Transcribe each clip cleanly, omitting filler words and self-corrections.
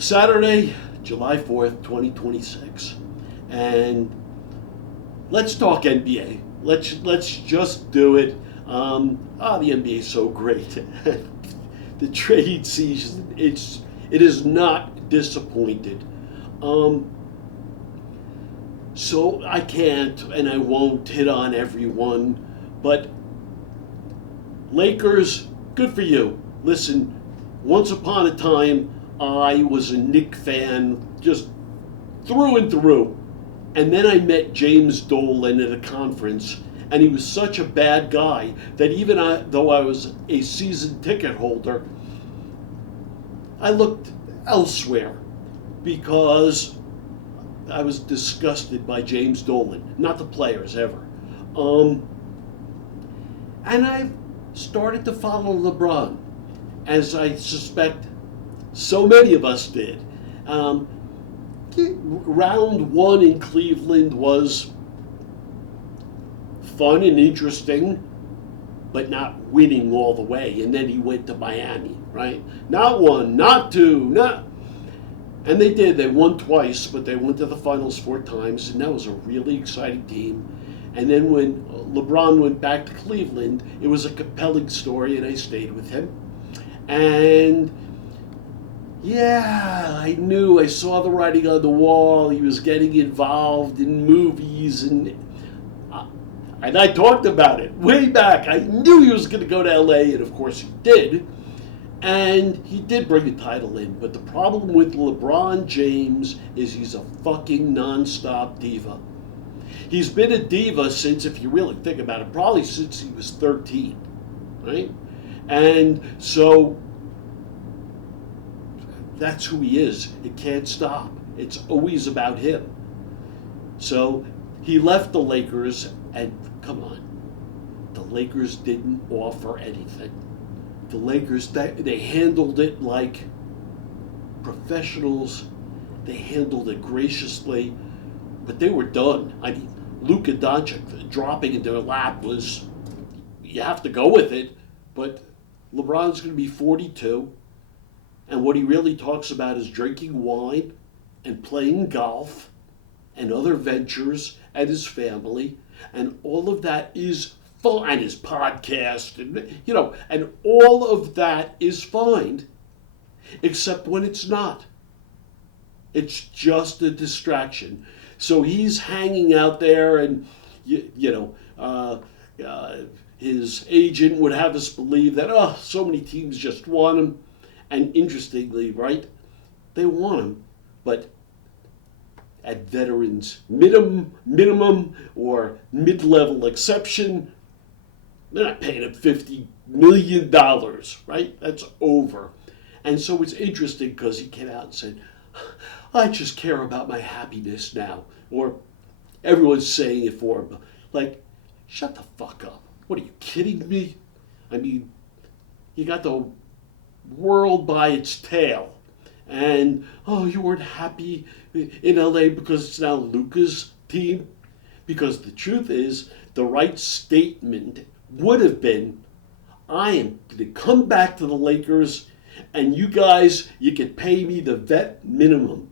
Saturday, July 4th, 2026. And let's talk NBA. Let's just do it. The NBA is so great. The trade season, it is not disappointed. Um, so I can't and I won't hit on everyone, but Lakers, good for you. Listen, once upon a time, I was a Knick fan, just through and through. And then I met James Dolan at a conference, and he was such a bad guy that though I was a season ticket holder, I looked elsewhere because I was disgusted by James Dolan, not the players ever. Um, and I started to follow LeBron, as I suspect so many of us did. Um, Round one in Cleveland was fun and interesting, but not winning all the way. And then he went to Miami, right? Not one, not two, not. And they did. They won twice, but they went to the finals 4 times, and that was a really exciting team. And then when LeBron went back to Cleveland, it was a compelling story, and I stayed with him. And yeah, I saw the writing on the wall. He was getting involved in movies, and I talked about it way back. I knew he was going to go to LA, and of course he did. And he did bring a title in, but the problem with LeBron James is he's a fucking nonstop diva. He's been a diva since, if you really think about it, probably since he was 13, right? And so that's who he is. It can't stop. It's always about him. So he left the Lakers, and come on, the Lakers didn't offer anything. The Lakers, they handled it like professionals. They handled it graciously, but they were done. I mean, Luka Doncic dropping in their lap was, you have to go with it, but LeBron's going to be 42, and what he really talks about is drinking wine and playing golf and other ventures and his family, and all of that is fine, and his podcast, and all of that is fine, except when it's not. It's just a distraction. So he's hanging out there, and his agent would have us believe that so many teams just want him, and interestingly, right, they want him, but at veterans minimum or mid-level exception, they're not paying him $50 million, right? That's over. And so it's interesting because he came out and said, I just care about my happiness now. Or everyone's saying it for him. Like, shut the fuck up. What, are you kidding me? I mean, you got the world by its tail. And, you weren't happy in LA because it's now Luka's team? Because the truth is, the right statement would have been, I am going to come back to the Lakers, and you guys, you could pay me the vet minimum.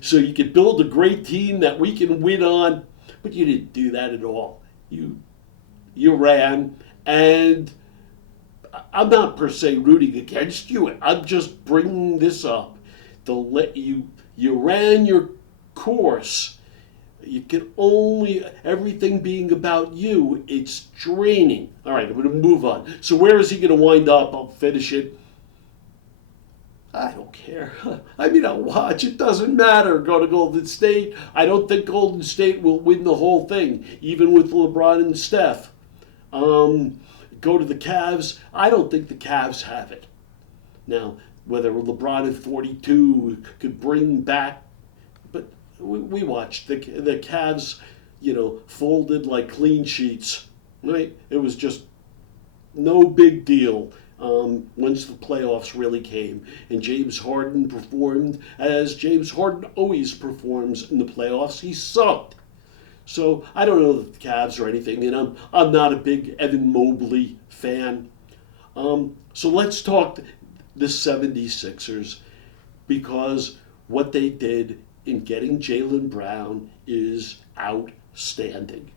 So you could build a great team that we can win on, but you didn't do that at all. You ran, and I'm not per se rooting against you. I'm just bringing this up. You ran your course. You can only, everything being about you, it's draining. All right, I'm going to move on. So where is he going to wind up? I'll finish it. I don't care. I mean, I'll watch. It doesn't matter. Go to Golden State. I don't think Golden State will win the whole thing, even with LeBron and Steph. Go to the Cavs. I don't think the Cavs have it. Now, whether LeBron at 42 could bring back, but we watched the Cavs, folded like clean sheets, right? It was just no big deal once the playoffs really came. And James Harden performed as James Harden always performs in the playoffs. He sucked. So I don't know the Cavs or anything, and I'm not a big Evan Mobley fan. So let's talk the 76ers, because what they did in getting Jaylen Brown is outstanding.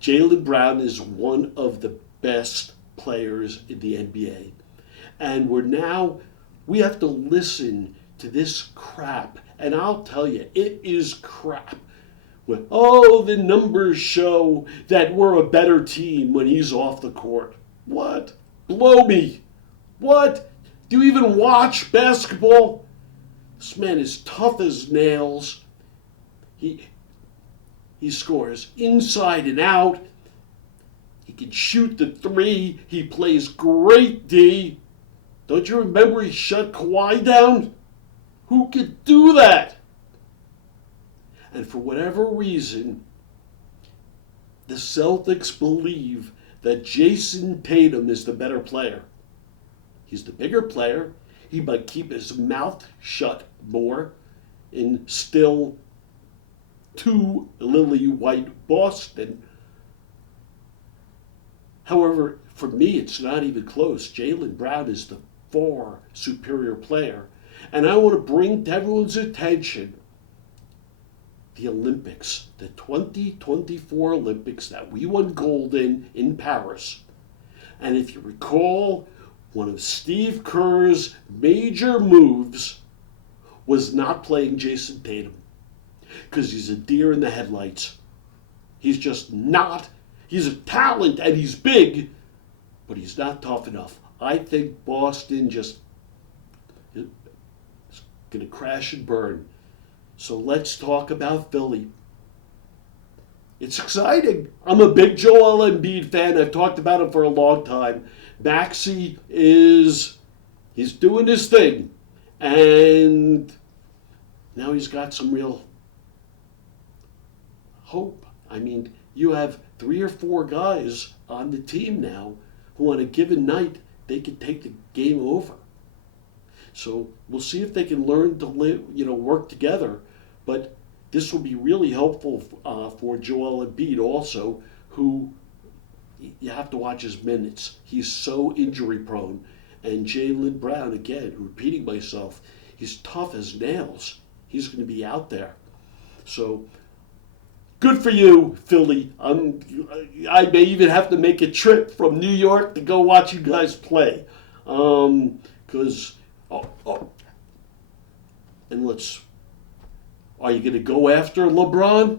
Jaylen Brown is one of the best players in the NBA. And we have to listen to this crap. And I'll tell you, it is crap. Oh, the numbers show that we're a better team when he's off the court. What? Blow me. What? Do you even watch basketball? This man is tough as nails. He scores inside and out. He can shoot the three. He plays great D. Don't you remember he shut Kawhi down? Who could do that? And for whatever reason, the Celtics believe that Jason Tatum is the better player. He's the bigger player. He might keep his mouth shut more in still too lily white Boston. However, for me, it's not even close. Jaylen Brown is the far superior player. And I want to bring to everyone's attention the Olympics, the 2024 Olympics that we won gold in Paris. And if you recall, one of Steve Kerr's major moves was not playing Jason Tatum because he's a deer in the headlights. He's just not. He's a talent and he's big, but he's not tough enough. I think Boston just is going to crash and burn. So let's talk about Philly. It's exciting. I'm a big Joel Embiid fan. I've talked about him for a long time. Maxey he's doing his thing. And now he's got some real hope. I mean, you have 3 or 4 guys on the team now who on a given night, they can take the game over. So we'll see if they can learn to work together. But this will be really helpful for Joel Embiid also, who you have to watch his minutes. He's so injury prone. And Jaylen Brown, again, repeating myself, he's tough as nails. He's going to be out there. So good for you, Philly. I may even have to make a trip from New York to go watch you guys play. Because, are you going to go after LeBron?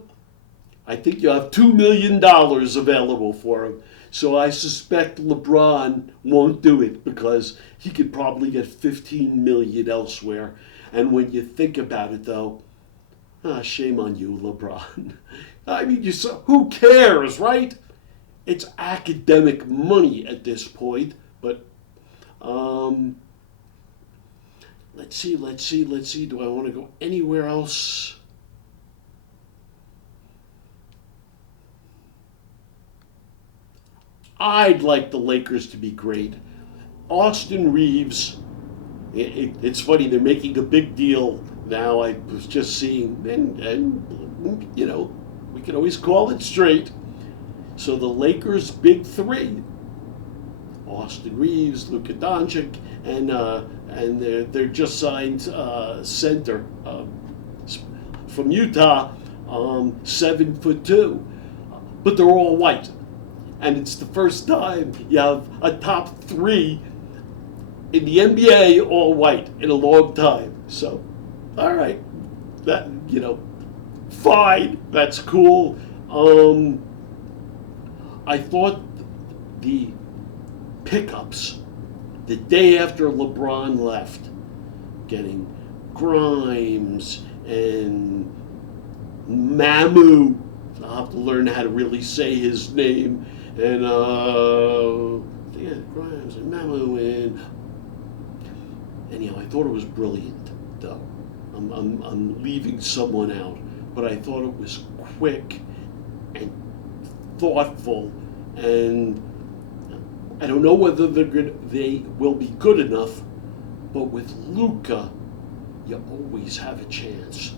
I think you have $2 million available for him. So I suspect LeBron won't do it because he could probably get $15 million elsewhere. And when you think about it, though, shame on you, LeBron. I mean, who cares, right? It's academic money at this point. But let's see. Do I want to go anywhere else? I'd like the Lakers to be great. Austin Reeves, it's funny, they're making a big deal now. I was just seeing, and we can always call it straight. So the Lakers' big 3, Austin Reeves, Luka Doncic, and they're just signed center from Utah, 7'2", but they're all white. And it's the first time you have a top 3 in the NBA all white in a long time. So, all right, that fine, that's cool. I thought the pickups the day after LeBron left, getting Grimes and Mamu, I'll have to learn how to really say his name, and Grimes and Mamu, and anyhow, I thought it was brilliant, though. I'm leaving someone out, but I thought it was quick and thoughtful, and I don't know whether they will be good enough, but with Luka, you always have a chance.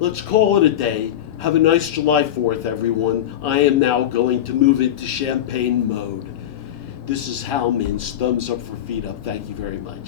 Let's call it a day. Have a nice July 4th, everyone. I am now going to move into champagne mode. This is Hal Mintz. Thumbs up for feet up. Thank you very much.